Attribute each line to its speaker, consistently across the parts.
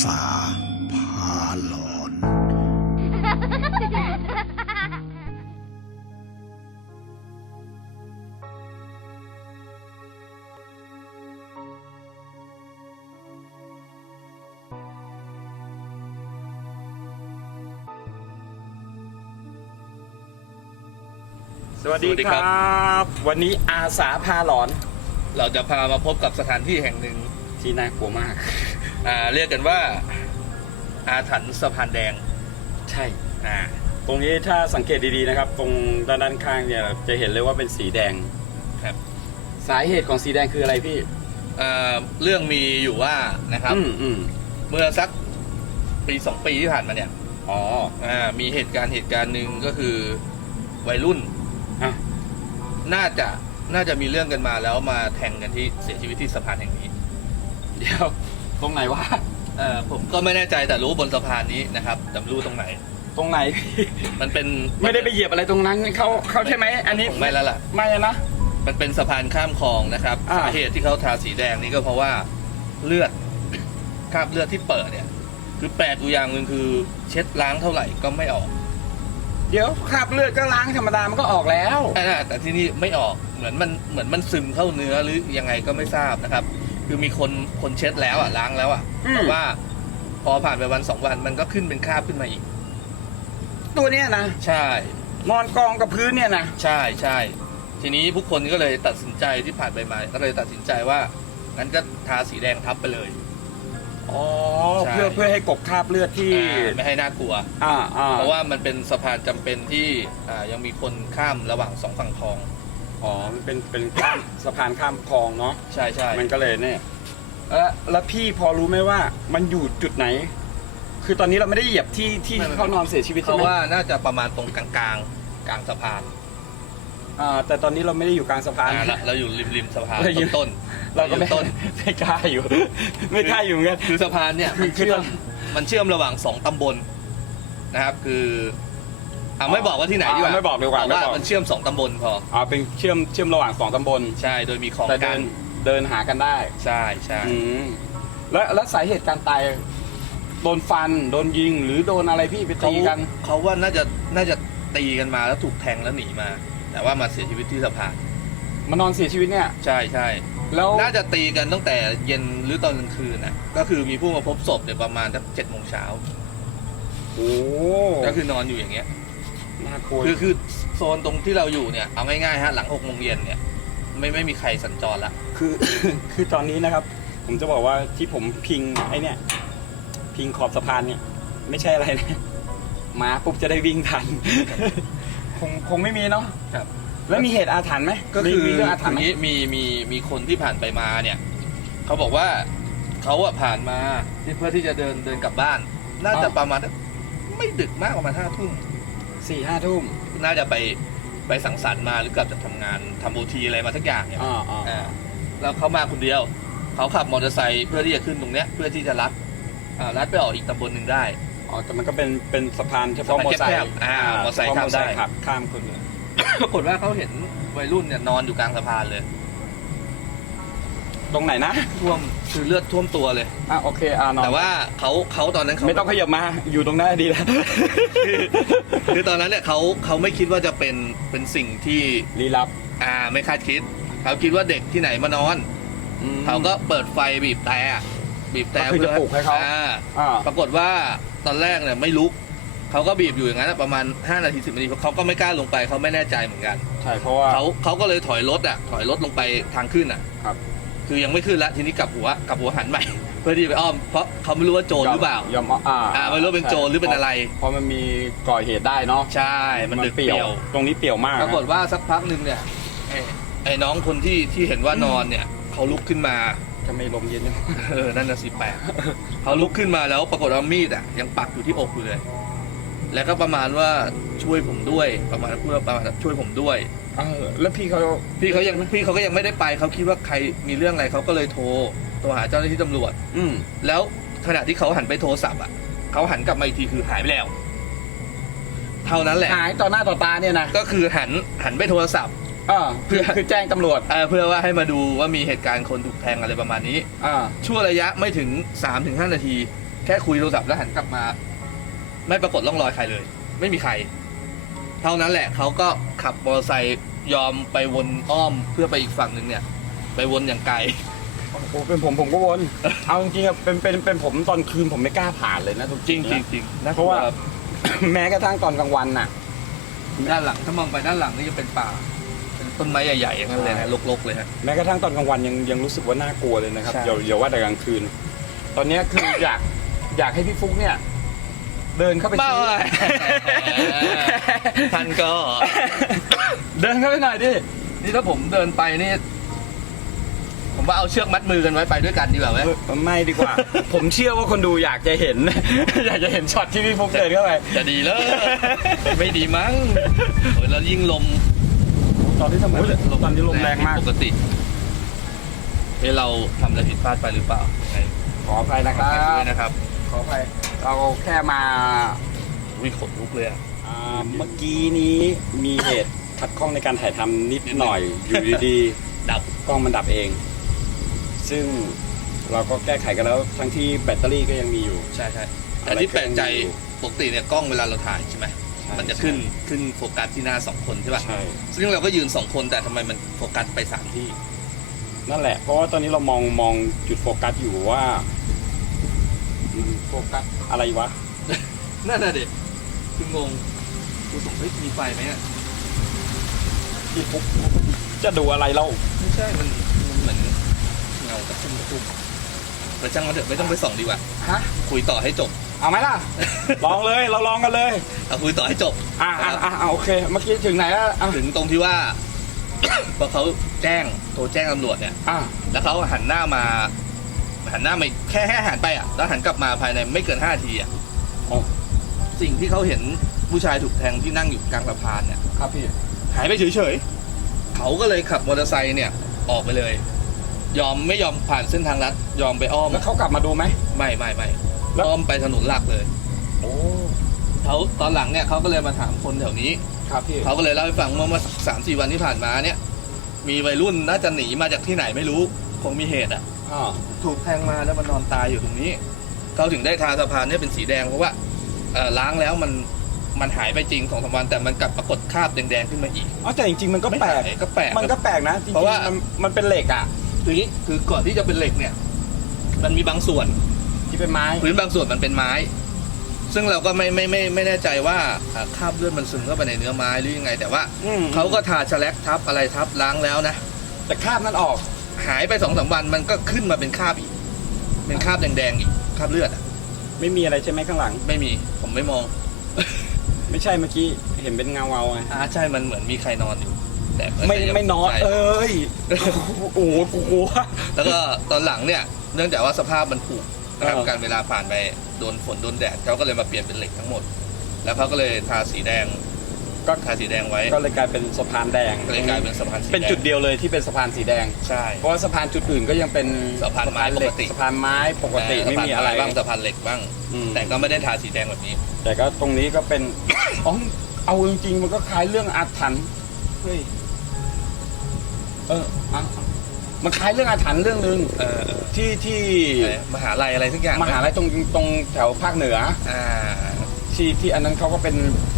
Speaker 1: สาพาหลอน
Speaker 2: สวัสดี
Speaker 3: สวัสดี
Speaker 2: ค
Speaker 3: ครั
Speaker 2: รับ วันนี้อาสาพาหลอน
Speaker 3: เราจะพามาพบกับสถานที่แห่งหนึ่ง
Speaker 2: ที่น่ากลัวมาก
Speaker 3: อ่าเรียกกันว่าอาถรรพ์สะพานแดง
Speaker 2: ใช่
Speaker 3: อ่า
Speaker 2: ตรงนี้ถ้าสังเกตดีๆนะครับ ตรงด้านด้านข้างเนี่ยจะเห็นเลยว่าเป็นสีแดง
Speaker 3: ครับ
Speaker 2: สาเหตุของสีแดงคืออะไรพี่
Speaker 3: อ่าเรื่องมีอยู่ว่านะครับ
Speaker 2: อืมอืม
Speaker 3: เมื่อสักปีสองปีที่ผ่านมาเนี่ย
Speaker 2: อ๋อ
Speaker 3: อ่ามีเหตุการณ์เหตุการณ์หนึ่งก็คือวัยรุ่น
Speaker 2: อะ
Speaker 3: น่าจะน่าจะมีเรื่องกันมาแล้วมาแทงกันที่เสียชีวิตที่สะพานแห่งนี้
Speaker 2: เดี๋ยว ตรงไหนวะ
Speaker 3: เอ่อผมก็ไม่แน่ใจแต่รู้บนสะพานนี้นะครับแต่ไม่รู้ตรงไหน
Speaker 2: ตรงไหนพี่
Speaker 3: มันเป็น
Speaker 2: ไม่ได้ไปเหยียบอะไรตรงนั้นเขาเขาใช่ไหมอันนี้
Speaker 3: ผมไม่แล้วล่ะ
Speaker 2: ไม่นะ
Speaker 3: มันเป็นสะพานข้ามคลองนะครับ
Speaker 2: อ่า
Speaker 3: สาเหตุที่เขาทาสีแดงนี่ก็เพราะว่าเลือดคราบเลือดที่เปิดเนี่ย คือแปลกอยู่อย่างหนึ่งคือ เช็ดล้างเท่าไหร่ก็ไม่ออก
Speaker 2: เดี๋ยวคราบเลือดก็ล้างธรรมดามันก็ออกแล้ว
Speaker 3: อ่าแต่ที่นี่ไม่ออกเหมือนมันเหมือนมันซึมเข้าเนื้อหรือยังไงก็ไม่ทราบนะครับ คือมีคนคนเช็ดแล้วอะล้างแล้วอะ
Speaker 2: อืม
Speaker 3: แต่ว่า พอผ่านไปวันสองวันมันก็ขึ้นเป็นคราบขึ้นมาอีก
Speaker 2: ตัวเนี้ยนะ
Speaker 3: ใช่
Speaker 2: นอนกองกับพื้นเนี่ยนะ
Speaker 3: ใช่ใช่ทีนี้ผู้คนก็เลยตัดสินใจที่ผ่านไปมาก็เลยตัดสินใจว่างั้นก็ทาสีแดงทับไปเลย
Speaker 2: อ๋อ
Speaker 3: ใช่
Speaker 2: เพื่อเพื่อให้กบคราบเลือดที่
Speaker 3: อ่าไม่ให้น่ากลัว
Speaker 2: อ่าอ่า
Speaker 3: เพราะว่ามันเป็นสะพานจำเป็นที่อ่ายังมีคนข้ามระหว่างสองฝั่งคลอง
Speaker 2: อ๋อมันเป็นเป็นข้ามสะพานข้ามคลองเนาะ
Speaker 3: ใช่ใช่
Speaker 2: มันก็เลยเนี่ยแล้วแล้วพี่พอรู้ไหมว่ามันอยู่จุดไหน คือตอนนี้เราไม่ได้เหยียบที่ที่เขานอนเสียชีวิต
Speaker 3: เพ
Speaker 2: ใช่ไห
Speaker 3: ราะ
Speaker 2: ม
Speaker 3: ว่าน่าจะประมาณตรงกลางกลางๆกลางสะพาน
Speaker 2: อ่าแต่ตอนนี้เราไม่ได้อยู่กลางสะพาน
Speaker 3: อ่าเราเราอยู่ริมริมสะพาน
Speaker 2: เราอยู่
Speaker 3: ต้น
Speaker 2: เราก็ไม่
Speaker 3: ต้น
Speaker 2: ไม่กล้าอยู่ ไม่กล้าอยู่เหมือนกัน
Speaker 3: คือสะพานเนี่ยมัน
Speaker 2: คือ
Speaker 3: เชื่อมมันเชื่อมระหว่างสองตำบลนะครับ คือ อ่าไม่บอกว่าที่ไหนดีกว่า
Speaker 2: ไม่บอกดีกว่า
Speaker 3: แต่
Speaker 2: ไม่
Speaker 3: ว่า
Speaker 2: บอก
Speaker 3: มันเชื่อมสองตำบลพอ
Speaker 2: อ่าเป็นเชื่อมเชื่อมระหว่างสองตำบล
Speaker 3: ใช่ โดยมีคลอง
Speaker 2: แต่
Speaker 3: กั
Speaker 2: เดิ
Speaker 3: น
Speaker 2: นเดินหากันได้
Speaker 3: ใช่ใช่
Speaker 2: อืมแล้วแล้วสาเหตุการตายโดนฟันโดนยิงหรือโดนอะไรพี่ไป
Speaker 3: เขา
Speaker 2: ตีกัน
Speaker 3: เขาว่าน่าจะน่าจะตีกันมาแล้วถูกแทงแล้วหนีมา แต่ว่ามาเสียชีวิตที่สะพาน
Speaker 2: มานอนเสียชีวิตเนี่ย
Speaker 3: ใช่ใช่
Speaker 2: แล้ว
Speaker 3: น่าจะตีกันตั้งแต่เย็นหรือตอนกลางคืนนะก็คือมีผู้มาพบศพเนี่ยประมาณสักเจ็ดโมงเช้า
Speaker 2: โอ้
Speaker 3: ก็คือนอนอยู่อย่างเงี้ย
Speaker 2: น่ากลัว
Speaker 3: คือคือโซนตรงที่เราอยู่เนี่ยเอาง่ายๆฮะหลังหกโมงเย็นเนี่ยไม่ไม่มีใครสัญจรละ
Speaker 2: คือคือตอนนี้นะครับ ผมจะบอกว่าที่ผมพิงไอเนี่ย พิงขอบสะพานเนี่ย ไม่ใช่อะไรนะมาปุ๊บจะได้วิ่งทัน คงคงไม่มีเนาะ
Speaker 3: ครับ
Speaker 2: แล้วมีเหตุอาถรรพ์ไหม
Speaker 3: ก็คือ
Speaker 2: มีมีเรื่องอาถรรพ์ไหม
Speaker 3: ย่งนี้มีมีมีคนที่ผ่านไปมาเนี่ยเขาบอกว่าเขาอะผ่านมาที่เพื่อที่จะเดินเดินกลับบ้าน น่าจะประมาณไม่ดึกมากประมาณห้าทุ่ม
Speaker 2: สี่ห้าทุ่ม
Speaker 3: น่าจะไปไปสังสรรค์มาหรือกลับจากทำงานทำโอทีอะไรมาสักอย่างเนี่ย
Speaker 2: อ่าอ่า
Speaker 3: อ่าแล้วเขามาคนเดียว เขาขับมอเตอร์ไซค์เพื่อที่จะขึ้นตรงเนี้ยเพื่อที่จะลัดอ่าลัดไปออกอีกตำบลหนึ่งได้
Speaker 2: อ๋อแต่มันก็เป็นเป็นสะพานเฉพาะ
Speaker 3: สะพาน
Speaker 2: มอเตอร์ไซ
Speaker 3: แค
Speaker 2: ค์
Speaker 3: บๆอ่ามอเตอร์ไซค์
Speaker 2: เฉพะ
Speaker 3: ข้ามได้
Speaker 2: ขับข้ามคนเลย
Speaker 3: ปรากฏว่าเขาเห็นวัยรุ่นเนี่ยนอนอยู่กลางสะพานเลย
Speaker 2: ตรงไหนนะ
Speaker 3: ท่วมคือเลือดท่วมตัวเลย
Speaker 2: อะโอเคอ่านอน
Speaker 3: แต่ว่าเขาเขาตอนนั้นเขา
Speaker 2: ไม่ต้องขยับมาอยู่ตรงหน้าดีแล้ว
Speaker 3: คือตอนนั้นเนี่ยเขาเขาไม่คิดว่าจะเป็นเป็นสิ่งที่
Speaker 2: ลี้ลับ
Speaker 3: อ่าไม่คาดคิด เขาคิดว่าเด็กที่ไหนมานอน
Speaker 2: อืม
Speaker 3: เขาก็เปิดไฟบีบแต่บีบแต่
Speaker 2: ก็คือจะปลุกให้เขา
Speaker 3: อ่า
Speaker 2: อ่า
Speaker 3: ปรากฏว่าตอนแรกเนี่ยไม่ลุก เขาก็บีบอยู่อย่างนั้นอะประมาณ 5 นาที 10 นาทีเขาก็ไม่กล้าลงไปเขาไม่แน่ใจเหมือนกัน
Speaker 2: ใช่เพราะว่า
Speaker 3: เขาเขาก็เลยถอยรถอะถอยรถลงไปทางขึ้นอะ
Speaker 2: ครับ
Speaker 3: คือยังไม่ขึ้นละทีนี้กลับหัวกลับหัวหันใหม่ เพื่อที่จะไปอ้อมเพราะเขาไม่รู้ว่าโจรหรือเปล่า ย
Speaker 2: อมอ่า
Speaker 3: อ่าไม่รู้ว่าเป็นโจรหรือเป็นอะไร
Speaker 2: เพราะมันมีก่อเหตุได้เนาะ
Speaker 3: ใช่มันดึกเปลี่ยว
Speaker 2: ตรงนี้เปี่ยวมาก
Speaker 3: ปรากฏว่าสักพักหนึ่งเนี่ยไอ้ไอ้น้องคนที่ที่เห็นว่านอนเนี่ยเขาลุกขึ้นมา
Speaker 2: จะไม่ลมเย็นยัง
Speaker 3: เออนั่นน่ะสิแปลกเขาลุกขึ้นมาแล้วปรากฏว่ามีดอะยังปักอยู่ที่อกอยู่เลย แล้วก็ประมาณว่าช่วยผมด้วยประมาณเพื่อประมาณช่วยผมด้วย
Speaker 2: เออแล้วพี่เขา
Speaker 3: พี่เขายังพี่เขาก็ยังไม่ได้ไปเขาคิดว่าใครมีเรื่องอะไรเขาก็เลยโทรโทรหาเจ้าหน้าที่ตำรวจ
Speaker 2: อืม
Speaker 3: แล้วขณะที่เขาหันไปโทรศัพท์อะเขาหันกลับมาอีกทีคือหายไปแล้ว เท่านั้นแหละ
Speaker 2: หายต่อหน้าต่อตาเนี่ยนะ
Speaker 3: ก็คือหันหันไปโทรศัพท์
Speaker 2: เออคือคือแจ้งตำรวจ
Speaker 3: เอ่อเพื่อว่าให้มาดูว่ามีเหตุการณ์คนถูกแทงอะไรประมาณนี้
Speaker 2: อ่า
Speaker 3: ช่วงระยะไม่ถึง3-5นาที แค่คุยโทรศัพท์แล้วหันกลับมา ไม่ปรากฏร่องรอยใครเลย ไม่มีใคร เท่านั้นแหละเขาก็ขับมอเตอร์ไซค์ยอมไปวนอ้อมเพื่อไปอีกฝั่งหนึ่งเนี่ย ไปวนอย่างไกล
Speaker 2: โอ้โหเป็นผมผมก็วน เอาจริงๆอะเป็นเป็นเป็นผมตอนคืนผมไม่กล้าผ่านเลยนะทุก
Speaker 3: จริงจริง
Speaker 2: นะ
Speaker 3: จริง
Speaker 2: เพราะว่า แม้กระทั่งตอนกลางวันน่ะ
Speaker 3: ด้านหลังถ้ามองไปด้านหลังนี่จะเป็นป่า เป็นต้นไม้ใหญ่ๆอย่างนั้นเลยนะรกๆเลยฮะ
Speaker 2: แม้กระทั่งตอนกลางวันยังยังรู้สึกว่าน่ากลัวเลยนะครับ
Speaker 3: ใช่
Speaker 2: อย่าอย่าว่าแต่กลางคืน ตอนเนี้ยคือ อยากอยากให้พี่ฟุกเนี่ย เดินเข้าไป
Speaker 3: บ้า
Speaker 2: ชี้
Speaker 3: เลยท่านก็
Speaker 2: เดินเข้าไปหน่อยดิ
Speaker 3: นี่ถ้าผมเดินไปนี่ ผมว่าเอาเชือกมัดมือกันไว้ไปด้วยกันดีกว่าไหม
Speaker 2: เออไม่ดีกว่า ผมเชื่อว่าคนดูอยากจะเห็น อยากจะเห็นช็อตที่พี่ฟุกเดินเข้าไป
Speaker 3: จะดีเลยไม่ดีมั้งโอ้ยแล้วยิ่งลม
Speaker 2: ตอนที่ทำไมตอนที่ลมแรงมาก
Speaker 3: ปกติเอ้เราทำอะไรผิดพลาดไปหรือเปล่ายังไง
Speaker 2: ขออภัยนะค
Speaker 3: ขอ
Speaker 2: รั
Speaker 3: โทษด้
Speaker 2: บ
Speaker 3: วยนะครับ
Speaker 2: ขออภัย เราแค่มา
Speaker 3: วิขนลุกเลยอะ
Speaker 2: อ่าเมื่อกี้นี้มีเหตุขัดข้องในการถ่ายทำนิดหน่อย อยู่ดี
Speaker 3: ดับ
Speaker 2: ๆกล้องมันดับเอง ซึ่งเราก็แก้ไขกันแล้วทั้งที่แบตเตอรี่ก็ยังมีอยู่
Speaker 3: ใช่ใช่แต่ที่แปลกใจปกติเนี่ยกล้องเวลาเราถ่ายใช่ไหมมันจะขึ้นขึ้นโฟกัสที่หน้าสองคนใช่ป่ะ
Speaker 2: ใช่
Speaker 3: ซึ่งเราก็ยืนสองคนแต่ทำไมมันโฟกัสไปสามที่
Speaker 2: นั่นแหละ เพราะว่าตอนนี้เรามองมองจุดโฟกัสอยู่ว่ามัน โฟกัสอะไรวะ
Speaker 3: นั่นน่ะเด็กคืองงกูสงสัยมีไฟไหมอะ
Speaker 2: พี่ฟุกจะดูอะไรเล่า
Speaker 3: ไม่ใช่มันมันเหมือนเงากระตุ้มกระตุ้มแต่ช่างมันเถอะไม่ต้องไปส่องดีกว่า
Speaker 2: ฮะ
Speaker 3: คุยต่อให้จบ
Speaker 2: เอาไหมล่ะ ลองเลยเราลองกันเลย
Speaker 3: เอาคุยต่อให้จบ
Speaker 2: อะอะอะอะโอเค เมื่อกี้ถึงไหนแล้วอะ
Speaker 3: ถึงตรงที่ว่า พอเขาแจ้งโทรแจ้งตำรวจเนี่ย
Speaker 2: อะ
Speaker 3: แล้วเขาหันหน้ามา หันหน้ามาแค่แค่หันไปอะแล้วหันกลับมาภายในไม่เกินห้าทีอะ
Speaker 2: อ๋อ
Speaker 3: สิ่งที่เขาเห็นผู้ชายถูกแทงที่นั่งอยู่กลางสะพานเนี่ย
Speaker 2: ครับพี่
Speaker 3: หายไปเฉยๆเขาก็เลยขับมอเตอร์ไซค์เนี่ยออกไปเลย ยอมไม่ยอมผ่านเส้นทางลัดยอมไปอ้อม
Speaker 2: แล้วเขากลับมาดูไหม
Speaker 3: ไม่ไม่ไม่
Speaker 2: แล้ว
Speaker 3: อ้อมไปถนนหลักเลย
Speaker 2: โอ้
Speaker 3: เขาตอนหลังเนี่ยเขาก็เลยมาถามคนแถวนี้
Speaker 2: ครับพี่
Speaker 3: เขาก็เลยเล่าให้ฟังว่าเมื่อสามสี่วันที่ผ่านมาเนี่ย มีวัยรุ่นน่าจะหนีมาจากที่ไหนไม่รู้ คงมีเหตุอะ
Speaker 2: อ่า
Speaker 3: ถูกแทงมาแล้วมันนอนตายอยู่ตรงนี้เขาถึงได้ทาสะพานเนี่ยเป็นสีแดงเพราะว่าเอ่อล้างแล้วมันมันหายไปจริงสองสามวันแต่มันกลับปรากฏคราบแดงๆขึ้นมาอีก
Speaker 2: อ๋อแต่จริงๆมันก็
Speaker 3: ไม่
Speaker 2: แปลก
Speaker 3: หายก็แปลก
Speaker 2: มันก็แปลกนะจริงๆ
Speaker 3: เพราะว่า
Speaker 2: นมันเป็นเหล็กอะ
Speaker 3: คืออย่างนี้คือก่อนที่จะเป็นเหล็กเนี่ย มันมีบางส่วน
Speaker 2: ที่เป็นไม้
Speaker 3: พื้นบางส่วนมันเป็นไม้ ซึ่งเราก็ไม่ไม่ไม่ไม่แน่ใจว่าอ่าคราบเลือดมันซึมเข้าไปในเนื้อไม้หรือยังไง แต่ว่า
Speaker 2: อืม
Speaker 3: เขาก็ทาแฉลกทับอะไรทับล้างแล้วนะ
Speaker 2: แต่คราบนั้นออก
Speaker 3: หายไปสองสามวันมันก็ขึ้นมาเป็นคราบอีก เป็นคราบแดงๆอีกคราบเลือดอะ
Speaker 2: ไม่มีอะไรใช่ไหมข้างหลัง
Speaker 3: ไม่มีผมไม่มอง
Speaker 2: ไม่ใช่เมื่อกี้เห็นเป็นเงาเงาๆไง
Speaker 3: อ่าใช่มันเหมือนมีใครนอนอยู่ แต่
Speaker 2: ไม่
Speaker 3: แต่ยัง
Speaker 2: ไม่นอน
Speaker 3: ใช่
Speaker 2: เอ้ยโอ้โหกูกลัว
Speaker 3: แล้วก็ตอนหลังเนี่ย เนื่องจากว่าสภาพมันผุนะครับ
Speaker 2: เออ
Speaker 3: การเวลาผ่านไปโดนฝนโดนแดดเขาก็เลยมาเปลี่ยนเป็นเหล็กทั้งหมด แล้วเขาก็เลยทาสีแดง
Speaker 2: ก็
Speaker 3: ทาสีแดงไว้
Speaker 2: ก็เลยกลายเป็นสะพานแดง
Speaker 3: ก็เลยกลายเป็นสะพานสีแดง
Speaker 2: เป็นจุดเดียวเลยที่เป็นสะพานสีแดง
Speaker 3: ใช่
Speaker 2: เพราะว่าสะพานจุดอื่นก็ยังเป็น
Speaker 3: สะพานไม้
Speaker 2: เหล็
Speaker 3: ปกติ
Speaker 2: สะพานไม้ปกติไม่มีอะไร
Speaker 3: สพานบ้างสะพานเหล็กบ้าง
Speaker 2: อืม
Speaker 3: แต่ก็ไม่ได้ทาสีแดงแบบนี้
Speaker 2: แต่ก็ตรงนี้ก็เป็นอ๋อเอาจริงๆมันก็คล้ายเรื่องอาถรรพ์เฮ้ยเอออะมันคล้ายเรื่องอาถรรพ์เรื่องหนึ่ง
Speaker 3: เออ
Speaker 2: ที่ที่
Speaker 3: เอ่อมหาลัยอะไรทุกอย่าง
Speaker 2: มหาลัยตรงตรงแถวภาคเหนือ
Speaker 3: อ่า
Speaker 2: ที่ที่อันนั้นเขาก็เป็น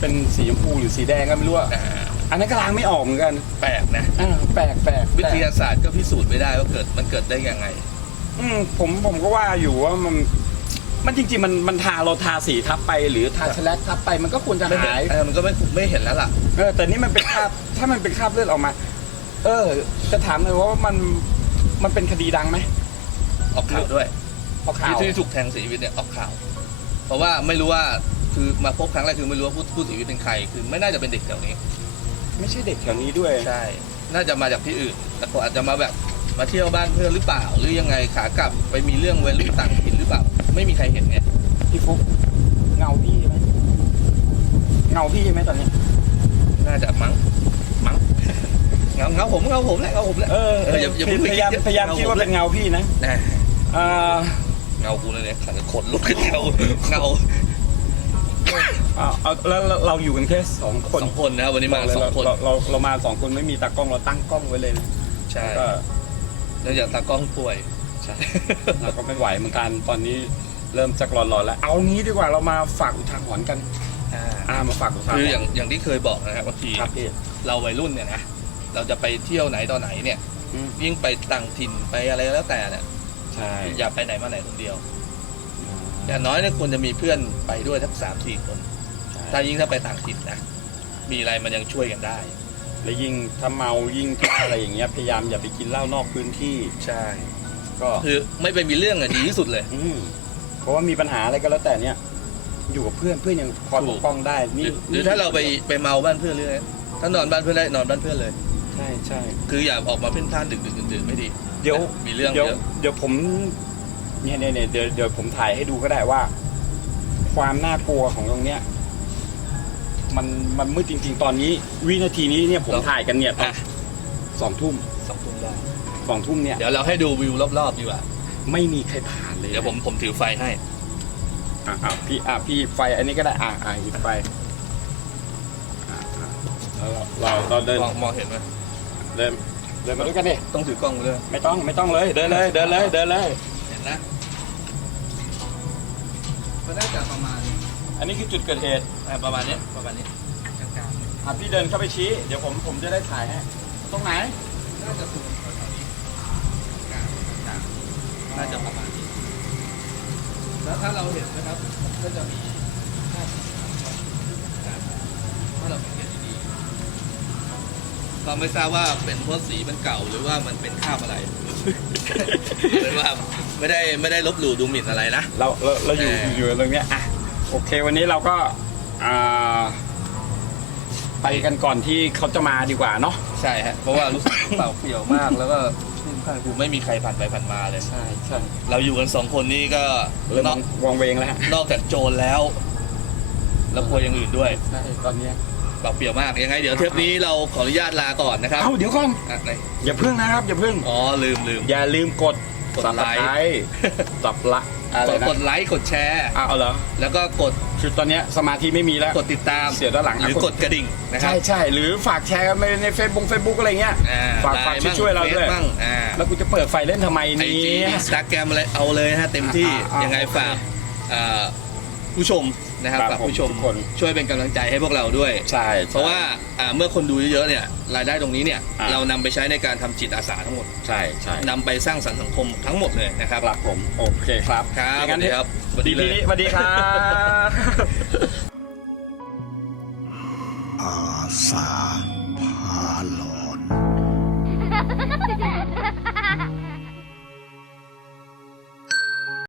Speaker 2: เป็นสีชมพูหรือสีแดงก็ไม่รู้อะ
Speaker 3: อ่า
Speaker 2: อันนั้นก็ล้างไม่ออกเหมือนกัน
Speaker 3: แปลกนะ
Speaker 2: อ่าแปลกแปลก
Speaker 3: วิทยาศาสตร์ก็พิสูจน์ไม่ได้ว่าเกิดมันเกิดได้ยังไง
Speaker 2: อืมผมผมก็ว่าอยู่ว่ามัน มันจริงๆมันมันทาเราทาสีทับไป หรือทาแฉลกทับไปมันก็ควรจะ
Speaker 3: ไม่เห็น
Speaker 2: หาย
Speaker 3: เออมันก็ไม่ไม่เห็นแล้วล่ะ
Speaker 2: เออแต่นี่มันเป็นคราบถ้ามันเป็นคราบเลือดออกมา เออ จะถามเลยว่ามันมันเป็นคดีดังไหม
Speaker 3: ออกข่าวด้วย
Speaker 2: เพราะข่า
Speaker 3: ที่
Speaker 2: ว
Speaker 3: ที่ถูกแทงเสียชีวิตเนี่ยออกข่าว เพราะว่าไม่รู้ว่า คือมาพบครั้งแรกคือไม่รู้ว่าผู้ผู้เสียชีวิตเป็นใคร คือไม่น่าจะเป็นเด็กแถวนี้
Speaker 2: ไม่ใช่เด็กแถวนี้ด้วย
Speaker 3: ใช่ น่าจะมาจากที่อื่น แต่เขาอาจจะมาแบบมาเที่ยวบ้านเพื่อนหรือเปล่า หรือยังไงขากลับไปมีเรื่องวัยรุ่นต่างถิ่นหรือเปล่า ไม่มีใครเห็นไง
Speaker 2: พี่ฟุกเงาพี่ใช่ไหมเงาพี่ใช่ไหมตอนนี้
Speaker 3: น่าจะมั้งมั้งเงาเงาผมเงาผมแหละเงาผมแหละ
Speaker 2: เออ
Speaker 3: เอออย่าอย่าเพิ่ง
Speaker 2: พยายาม
Speaker 3: ไปคิด
Speaker 2: พยายาม
Speaker 3: เงา
Speaker 2: คิดว่า
Speaker 3: ผม
Speaker 2: เป็นเงาพี่นะ
Speaker 3: นะ
Speaker 2: อ่า
Speaker 3: เงากูเลยเนี่ยขันขนลุกขึ้นเงาเงา
Speaker 2: เอาเอาแล้วเราเราอยู่กันแค่สองคน
Speaker 3: สองคนนะครับวันนี้มาสองคน
Speaker 2: เราเราเรามาสองคนไม่มีตากล้องเราตั้งกล้องไว้เลยนะ
Speaker 3: ใช่
Speaker 2: ก็
Speaker 3: เนื่องจากตากล้องป่วย
Speaker 2: ใช่เราก็ไม่ไหวเหมือนกันตอนนี้เริ่มจากหลอนๆแล้ว เอางี้ดีกว่าเรามาฝากอุทาหรณ์กัน
Speaker 3: อ่า
Speaker 2: อ่ามาฝากอุทาหร
Speaker 3: คือ
Speaker 2: ณ์
Speaker 3: อย่างอย่างที่เคยบอกนะครับบางที
Speaker 2: ครับพี่
Speaker 3: เราวัยรุ่นเนี่ยนะเราจะไปเที่ยวไหนต่อไหนเนี่ย
Speaker 2: อืม
Speaker 3: ยิ่งไปต่างถิ่นไปอะไรแล้วแต่เนี่ย
Speaker 2: ใช่
Speaker 3: อย่าไปไหนมาไหนคนเดียว อย่างน้อยเนี่ยควรจะมีเพื่อนไปด้วยทักสามสี่คน ถ้ายิ่งถ้าไปต่างถิ่นนะ มีอะไรมันยังช่วยกันได้
Speaker 2: และยิ่งถ้าเมายิ่งถ้าอะไรอย่างเงี้ยพยายามอย่าไปกินเหล้านอกพื้นที่
Speaker 3: ใช่
Speaker 2: ก็
Speaker 3: คือไม่ไปมีเรื่องอะดีที่สุดเลย
Speaker 2: อืมเพราะว่ามีปัญหาอะไรก็แล้วแต่เนี่ย อยู่กับเพื่อนเพื่อนยังคอย
Speaker 3: ถู
Speaker 2: ป
Speaker 3: ก
Speaker 2: กป้องได้
Speaker 3: หรื
Speaker 2: นี่
Speaker 3: อหรือถ้าเราไปไปเมาบ้านเพื่อนเรื่อยถ้านอนบ้านเพื่อนได้นอนบ้านเพื่อนเลย
Speaker 2: ใช่ใช่
Speaker 3: คืออย่าออกมาเพ่นพ่านดึกดึกดื่นๆไม่ดี
Speaker 2: เดี๋ยว
Speaker 3: มีเรื่อง
Speaker 2: เดี๋ยว
Speaker 3: เยอะ
Speaker 2: เดี๋ยวผม เนี่ยเนี่ยเนี่ยเดี๋ยวเดี๋ยวผมถ่ายให้ดูก็ได้ว่า ความน่ากลัวของตรงเนี้ย มันมันมืดจริง ๆ ตอนนี้ วินาทีนี้เนี่ยผมถ่ายกันเนี่ยตอน
Speaker 3: อะ
Speaker 2: สองทุ่ม
Speaker 3: สองทุ่มได้
Speaker 2: สองทุ่มเนี่ย
Speaker 3: เดี๋ยวเราให้ดูวิวรอบๆดีกว่า
Speaker 2: ไม่มีใครผ่านเลย
Speaker 3: เดี๋ยวผมผมถือไฟให้
Speaker 2: อะอะพี่อะพี่ไฟอันนี้ก็ได้อะอะหยิบไฟอะอะแล้วเราเราเราเดิน
Speaker 3: มองมองเห็นไหม
Speaker 2: เดินเดินมาด้วยกันดิ
Speaker 3: ต้องถือกล้องมาด้วย
Speaker 2: ไม่ต้องไม่ต้องเลยเดินเลยเดินเลยเดินเลย
Speaker 3: เห็นนะ ก็น่าจะประมาณ
Speaker 2: อันนี้คือจุดเกิดเหตุ
Speaker 3: อ่าประมาณเนี้ยประมาณนี้กลาง
Speaker 2: อะพี่เดินเข้าไปชี้ เดี๋ยวผมผมจะได้ถ่ายให้ ตรงไหน
Speaker 3: ๆน่าจะสูงแถวๆนี้กลางกลางน่าจะประมาณนี้แล้วถ้าเราเห็นนะครับมันก็จะมีภาพถ้าเราสังเกตดีๆเราไม่ทราบว่าเป็นเพราะสีมันเก่าหรือว่ามันเป็นคราบอะไรเป็นว่า ไม่ได้ไม่ได้ลบหลู่ดูหมิ่นอะไรนะ
Speaker 2: เราเราเราอยู่
Speaker 3: เออ
Speaker 2: อ
Speaker 3: อ
Speaker 2: ยู่ตรงเนี้ยอะโอเควันนี้เราก็อ่าไปกันก่อนที่เขาจะมาดีกว่าเนาะ
Speaker 3: ใช่ฮะเพราะว่ารู้สึกเปล่าเปลี่ยวมากแล้วก็ที่สำคัญคือไม่มีใครผ่านไปผ่านมาเลย
Speaker 2: ใช่ใช่
Speaker 3: เราอยู่กันสองคนนี่ก็
Speaker 2: เริ่ม
Speaker 3: นอก
Speaker 2: วางเวงแล้วฮะ
Speaker 3: นอกจากโจรแล้ว แล้วกลัวอย่างอื่นด้วย
Speaker 2: ใช่ตอนเนี้ย
Speaker 3: เปล่าเปลี่ยวมากยังไง เดี๋ยวเทปนี้เราขออนุญาตลาก่อนนะครับ
Speaker 2: เอ้าเดี๋ยวก่อน
Speaker 3: อะไหน
Speaker 2: อย่าพึ่งนะครับอย่าพึ่ง
Speaker 3: อ๋อลืมลืม
Speaker 2: อย่าลืมกด
Speaker 3: กด
Speaker 2: สับ
Speaker 3: ไล
Speaker 2: ไล
Speaker 3: ค์
Speaker 2: ค์สับละอะไร
Speaker 3: กด
Speaker 2: นะ
Speaker 3: ไลค์กดแชร์
Speaker 2: อ้าวเอาเหรอ
Speaker 3: แล้วก็กด
Speaker 2: คือตอนเนี้ยสมาธิไม่มีแล้ว
Speaker 3: กดติดตาม
Speaker 2: เสียด้านหลัง
Speaker 3: หรือกดกระดิ่งนะครั
Speaker 2: ใช่
Speaker 3: บ
Speaker 2: ใช่หรือฝากแชร์กันไปในเฟซบุ๊กเฟซบุ๊กอะไรเงี้ย
Speaker 3: อ่
Speaker 2: ฝากฝาก
Speaker 3: ไลน์มั่ง
Speaker 2: ช่วยเราด้วย
Speaker 3: ฟซมั่งอ่า
Speaker 2: แล้วกูจะเปิดไฟเล่นทำไม
Speaker 3: ไอ
Speaker 2: เนี่
Speaker 3: จี
Speaker 2: ย
Speaker 3: อินสตาแกรมอะไรเอาเลยฮะเต็มที่
Speaker 2: อ่าอ่า
Speaker 3: ยังไง
Speaker 2: โอเค
Speaker 3: ฝากอ่าผู้ชม นะครับ
Speaker 2: ครับ
Speaker 3: ฝากผู้ชม
Speaker 2: ผมทุกคน
Speaker 3: ช่วยเป็นกำลังใจให้พวกเราด้วย
Speaker 2: ใช่
Speaker 3: เพราะว่าอ่าเมื่อคนดูเยอะๆเนี่ยรายได้ตรงนี้เนี่ย
Speaker 2: อ่า
Speaker 3: เรานำไปใช้ในการทำจิตอาสาทั้งหมด
Speaker 2: ใช่ใช่
Speaker 3: นำไปสร้างสรรค์สังคมทั้งหมดเลยนะครับ
Speaker 2: ครับผมโอเคครับ
Speaker 3: ครับ
Speaker 2: อย่างนั้น
Speaker 3: สวัสดีครับสวัสดี
Speaker 2: ดี
Speaker 3: เลย
Speaker 2: นี้สวัสดีครับ
Speaker 1: อาสาพาหลอน
Speaker 4: Ha ha ha ha!